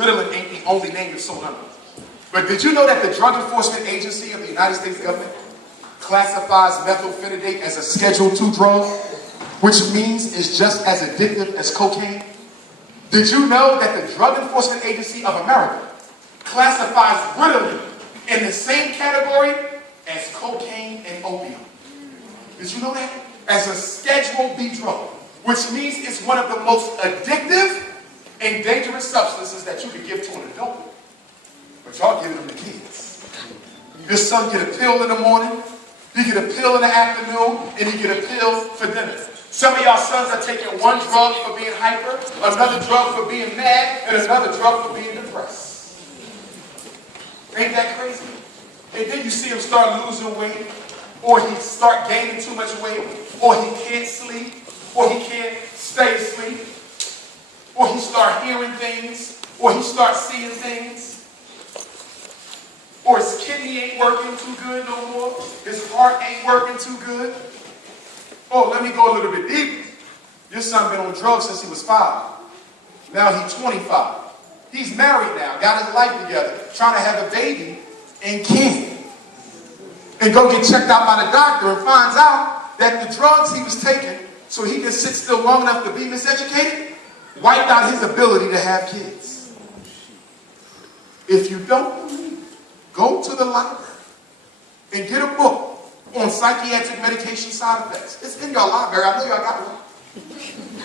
Ritalin ain't the only name that's sold under. But did you know that the Drug Enforcement Agency of the United States government classifies methylphenidate as a Schedule II drug, which means it's just as addictive as cocaine? Did you know that the Drug Enforcement Agency of America classifies Ritalin in the same category as cocaine and opium? Did you know that? As a Schedule B drug, which means it's one of the most addictive and dangerous substances that you could give to an adult. But y'all give them to kids. Your son get a pill in the morning, he get a pill in the afternoon, and he get a pill for dinner. Some of y'all sons are taking one drug for being hyper, another drug for being mad, and another drug for being depressed. Ain't that crazy? And then you see him start losing weight, or he start gaining too much weight, or he can't sleep, or he can't stay asleep, or he start hearing things, or he start seeing things, or his kidney ain't working too good no more, his heart ain't working too good. Oh, let me go a little bit deeper. Your son been on drugs since he was 5. Now he's 25. He's married now, got his life together, trying to have a baby, and can't. And go get checked out by the doctor and finds out that the drugs he was taking, so he can sit still long enough to be miseducated, wiped out his ability to have kids. If you don't believe, go to the library and get a book on psychiatric medication side effects. It's in your library. I know y'all got one.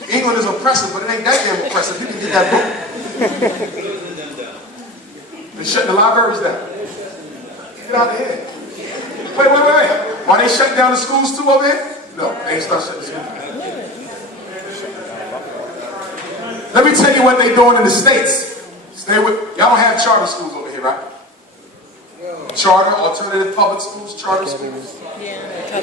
England is oppressive, but it ain't that damn oppressive. You can get that book. They're shutting the libraries down. Get out of here. Wait. Are they shutting down the schools too over here? No, they ain't start shutting the schools down. Let me tell you what they're doing in the States. Stay with, y'all don't have charter schools over here, right? Charter, alternative public schools, charter schools. Yeah, they're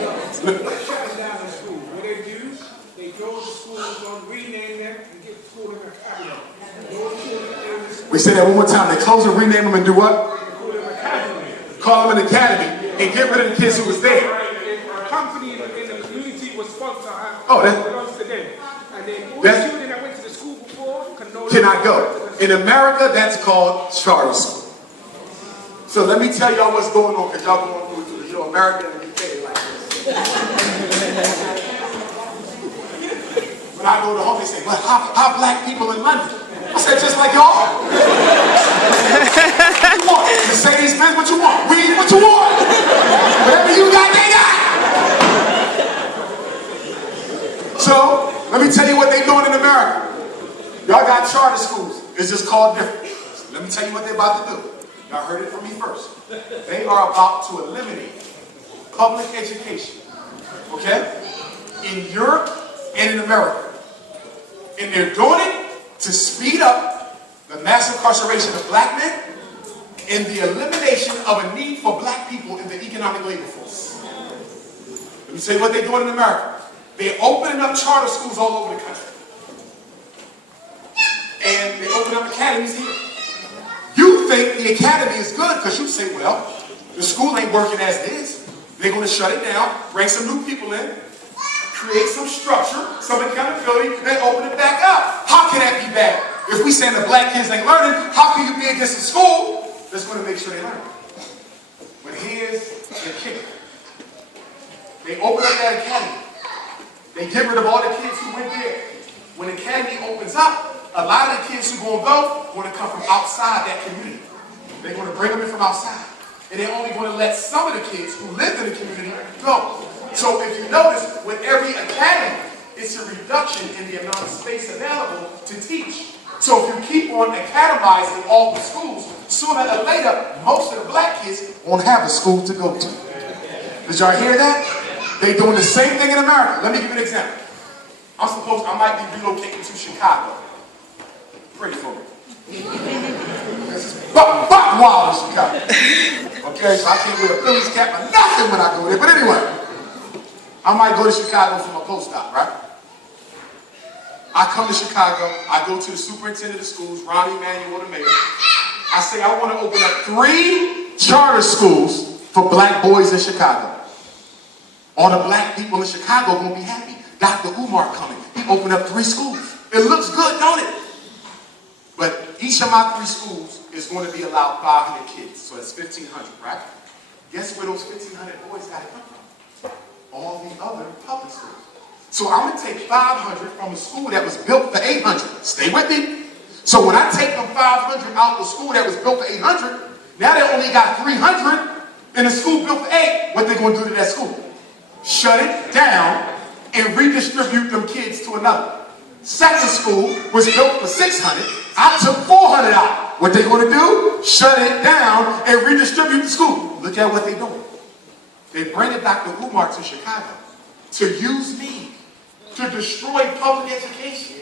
shutting down the schools. What they do, they go to schools, rename them, and get the school in their capital. We say that one more time. They close and rename them and do what? Call them an academy and get rid of the kids who was there. A company in the community was supposed to have belongs to them. And then all the children that went to the school before cannot go. In America, that's called charter school. So let me tell y'all what's going on, because y'all going through it. America and the UK like this. When I go to home, they say, "But how black people in London?" I said, "Just like y'all." What you want? Mercedes Benz, what you want? Weed, what you want? Whatever you got, they got. So let me tell you what they're doing in America. Y'all got charter schools. It's just called different. Let me tell you what they're about to do. Y'all heard it from me first. They are about to eliminate public education, okay, in Europe and in America. And they're doing it to speed up the mass incarceration of black men and the elimination of a need for black people in the economic labor force. Let me tell you what they're doing in America. They're opening up charter schools all over the country. And they open up academies here. You think the academy is good because you say, well, the school ain't working as it is. They're going to shut it down, bring some new people in, create some structure, some accountability, and open it back up. How can that be bad? If we saying the black kids ain't learning, how can you be against a school that's going to make sure they learn? But here's the kicker. They open up that academy. They get rid of all the kids who went there. When the academy opens up, a lot of the kids who are going to come from outside that community. They're going to bring them in from outside. And they're only going to let some of the kids who live in the community go. So if you notice, with every academy, it's a reduction in the amount of space available to teach. So if you keep on academizing all the schools, sooner or later, most of the black kids won't have a school to go to. Did y'all hear that? They're doing the same thing in America. Let me give you an example. I might be relocating to Chicago. Pray for me. It's buck wild in Chicago. Okay, so I can't wear a Phillies cap or nothing when I go there. But anyway, I might go to Chicago for my postdoc, right? I come to Chicago, I go to the superintendent of schools, Ronnie Emanuel, the mayor. I say I want to open up 3 charter schools for black boys in Chicago. All the black people in Chicago are going to be happy. Dr. Umar coming. He opened up 3 schools. It looks good, don't it? But each of my 3 schools is going to be allowed 500 kids. So that's 1,500, right? Guess where those 1,500 boys got to come from? All the other public schools. So I'm going to take 500 from a school that was built for 800. Stay with me. So when I take them 500 out of the school that was built for 800, now they only got 300 in a school built for 8. What they going to do to that school? Shut it down and redistribute them kids to another. Second school was built for 600. I took 400 out. What they going to do? Shut it down and redistribute the school. Look at what they're doing. They bring it back to Umar to Chicago to use me to destroy public education.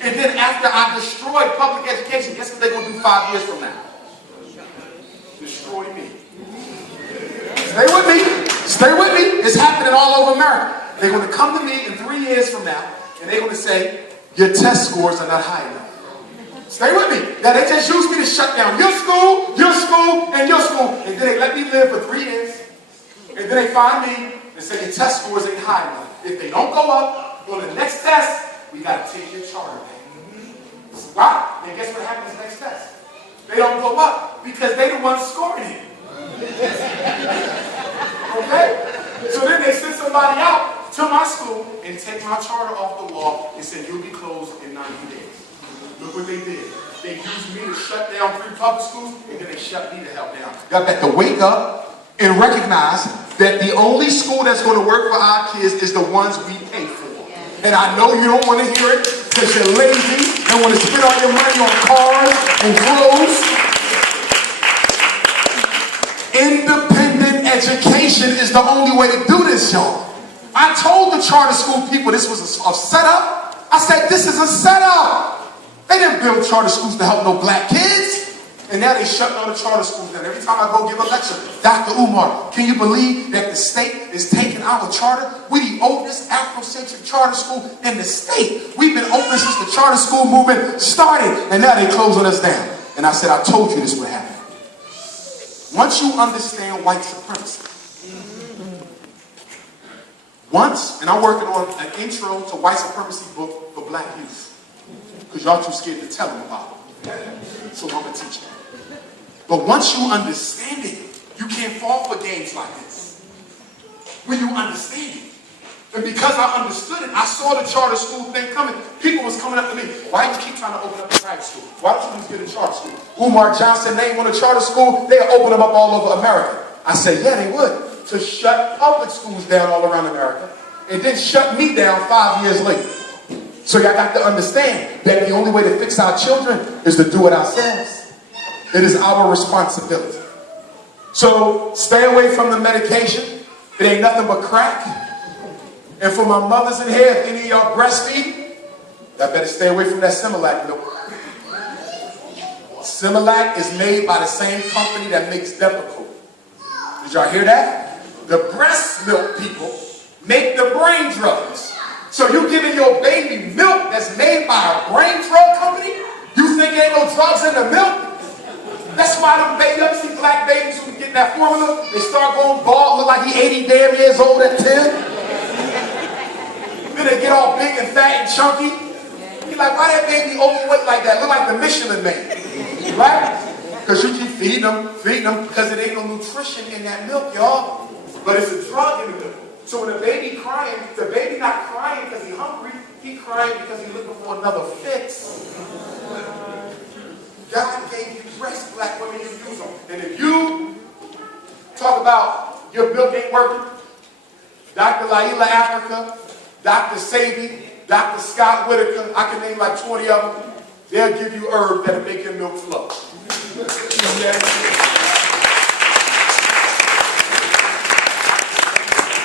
And then after I destroy public education, guess what they're going to do 5 years from now? Destroy me. Stay with me. Stay with me. It's happening all over America. They're going to come to me in 3 years from now, and they're going to say, your test scores are not high enough. Stay with me. Now, they just use me to shut down your school, and your school. And then they let me live for 3 years. And then they find me and say, your test scores ain't high enough. If they don't go up on the next test, we got to take your charter back. Why? And guess what happens next test? They don't go up because they the ones scoring it. Okay? So then they send somebody out to my school and take my charter off the wall and say, you'll be closed in 90 days. Look what they did. They used me to shut down 3 public schools, and then they shut me the hell down. Y'all got to wake up and recognize that the only school that's going to work for our kids is the ones we pay for. And I know you don't want to hear it because you're lazy and want to spend all your money on cars and clothes. Independent education is the only way to do this, y'all. I told the charter school people this was a setup. I said, this is a setup. They didn't build charter schools to help no black kids. And now they shut down the charter schools. And every time I go give a lecture, Dr. Umar, can you believe that the state is taking our charter? We're the oldest Afrocentric charter school in the state. We've been open since the charter school movement started. And now they're closing us down. And I said, I told you this would happen. Once you understand white supremacy, and I'm working on an intro to white supremacy book for black youth. Because y'all too scared to tell them about it. So I'm going to teach them. But once you understand it, you can't fall for games like this. When you understand it. And because I understood it, I saw the charter school thing coming. People was coming up to me. Why do you keep trying to open up a private school? Why don't you just get a charter school? Umar Johnson name on a charter school, they'll open them up all over America. I said, yeah, they would. To shut public schools down all around America. And then shut me down 5 years later. So y'all got to understand that the only way to fix our children is to do it ourselves. It is our responsibility. So stay away from the medication. It ain't nothing but crack. And for my mothers in here, if any of y'all breastfeed, y'all better stay away from that Similac milk. Similac is made by the same company that makes Depakote. Did y'all hear that? The breast milk people make the brain drugs. So you giving your baby milk that's made by a brain drug company? You think ain't no drugs in the milk? That's why them babies, see black babies who get that formula, they start going bald, look like he 80 damn years old at 10. Then they get all big and fat and chunky. You're like, why that baby overweight like that? Look like the Michelin man, right? Because you keep feeding them, because it ain't no nutrition in that milk, y'all. But it's a drug in the milk. So when the baby crying, the baby not crying because he's hungry, he crying because he's looking for another fix. God gave you breast, black women, you use them. And if you talk about your milk ain't working, Dr. Laila Africa, Dr. Sabi, Dr. Scott Whitaker, I can name like 20 of them, they'll give you herbs that'll make your milk flow.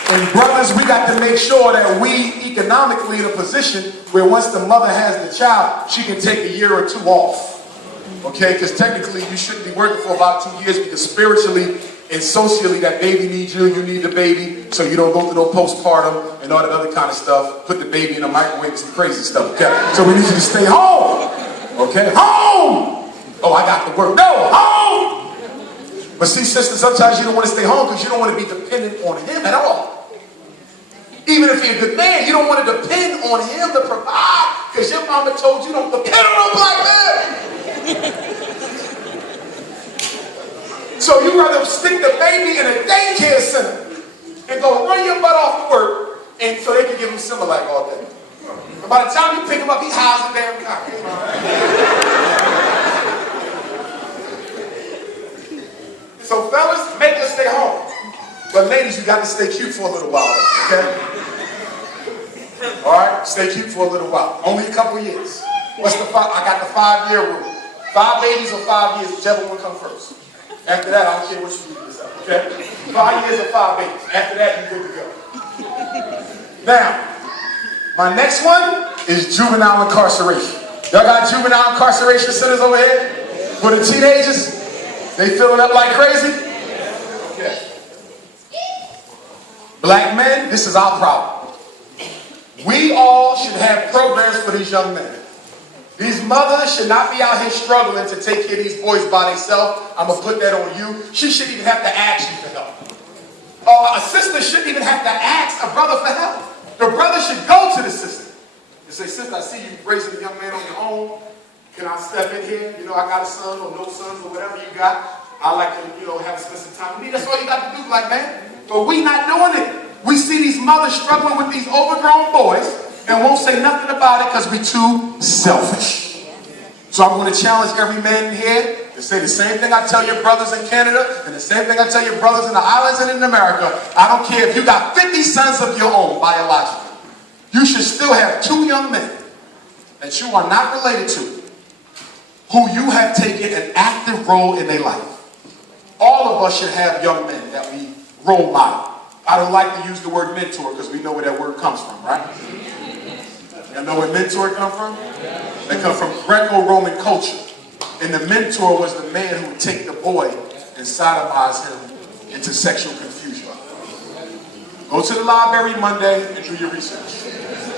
And brothers, we got to make sure that we economically in a position where once the mother has the child, she can take a year or 2 off. Okay, because technically you shouldn't be working for about 2 years because spiritually and socially that baby needs you, you need the baby, so you don't go through no postpartum and all that other kind of stuff. Put the baby in a microwave and some crazy stuff, okay? So we need you to stay home, okay? Home! Oh, I got to work. No, home! But see, sister, sometimes you don't want to stay home because you don't want to be dependent on him at all. Even if you're a good man, you don't want to depend on him to provide because your mama told you don't depend on no black man. So you rather stick the baby in a daycare center and go run your butt off to work, and so they can give him Similac all day. And by the time you pick him up, he hides the damn car. So fellas, make us stay home. But ladies, you got to stay cute for a little while, okay? All right, stay cute for a little while. Only a couple years. I got the 5-year rule. 5 babies or 5 years, whichever one comes first. After that, I don't care what you do to yourself, okay? 5 years or 5 babies. After that, you're good to go. Now, my next one is juvenile incarceration. Y'all got juvenile incarceration centers over here? For the teenagers? They filling up like crazy? Okay. Black men, this is our problem. We all should have programs for these young men. These mothers should not be out here struggling to take care of these boys by themselves. I'm going to put that on you. She shouldn't even have to ask you for help. A sister shouldn't even have to ask a brother for help. The brother should go to the sister and say, sister, I see you raising a young man on your own. Can I step in here? You know, I got a son or no sons or whatever you got. I like to, you know, have spend some time with me. That's all you got to do, black man. But we not doing it. We see these mothers struggling with these overgrown boys and won't say nothing about it because we're too selfish. So I'm going to challenge every man in here to say the same thing I tell your brothers in Canada and the same thing I tell your brothers in the islands and in America. I don't care if you got 50 sons of your own biologically. You should still have 2 young men that you are not related to who you have taken an active role in their life. All of us should have young men that we role model. I don't like to use the word mentor because we know where that word comes from, right? You know where mentor come from? They come from Greco-Roman culture. And the mentor was the man who would take the boy and sodomize him into sexual confusion. Go to the library Monday and do your research.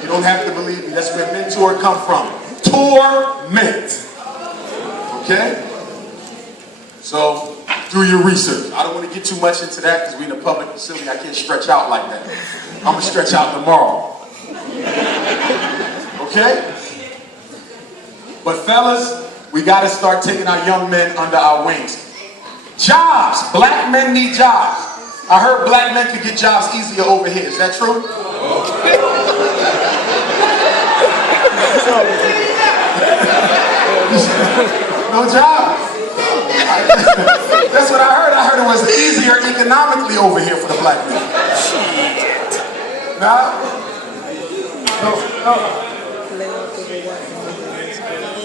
You don't have to believe me. That's where mentor come from. Torment. Okay? So, do your research. I don't want to get too much into that because we're in a public facility. I can't stretch out like that. I'm going to stretch out tomorrow. Okay? But fellas, we got to start taking our young men under our wings. Jobs. Black men need jobs. I heard black men could get jobs easier over here. Is that true? No jobs. That's what I heard. I heard it was easier economically over here for the black man. Nah? No.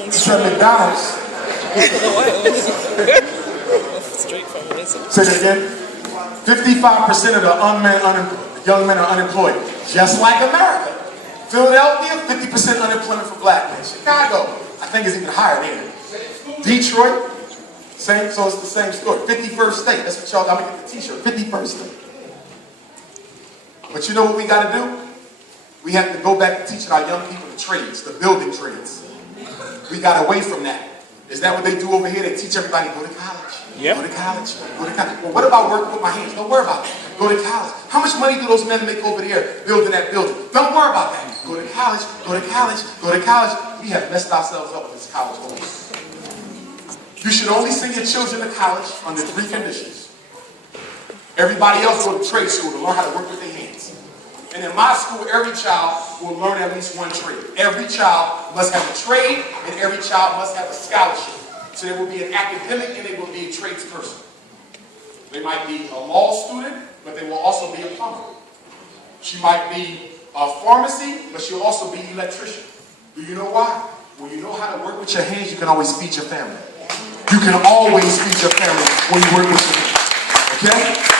It's from McDonald's. Say that again. 55% of the young men are unemployed. Just like America. Philadelphia, 50% unemployment for black men. Chicago, I think is even higher there. Detroit, same, so it's the same story. 51st state. That's what y'all got to get the t-shirt. 51st state. But you know what we got to do? We have to go back to teaching our young people the trades, the building trades. We got away from that. Is that what they do over here? They teach everybody, go to college. Yep. Go to college. Go to college. Well, what about working with my hands? Don't worry about that. Go to college. How much money do those men make over there building that building? Don't worry about that. Go to college. Go to college. Go to college. We have messed ourselves up with this college home. You should only send your children to college under 3 conditions. Everybody else go to trade school to learn how to work with their hands. And in my school, every child will learn at least 1 trade. Every child must have a trade, and every child must have a scholarship. So there will be an academic and they will be a tradesperson. They might be a law student, but they will also be a plumber. She might be a pharmacy, but she'll also be an electrician. Do you know why? When you know how to work with your hands, you can always feed your family. You can always feed your family when you work with your hands. Okay?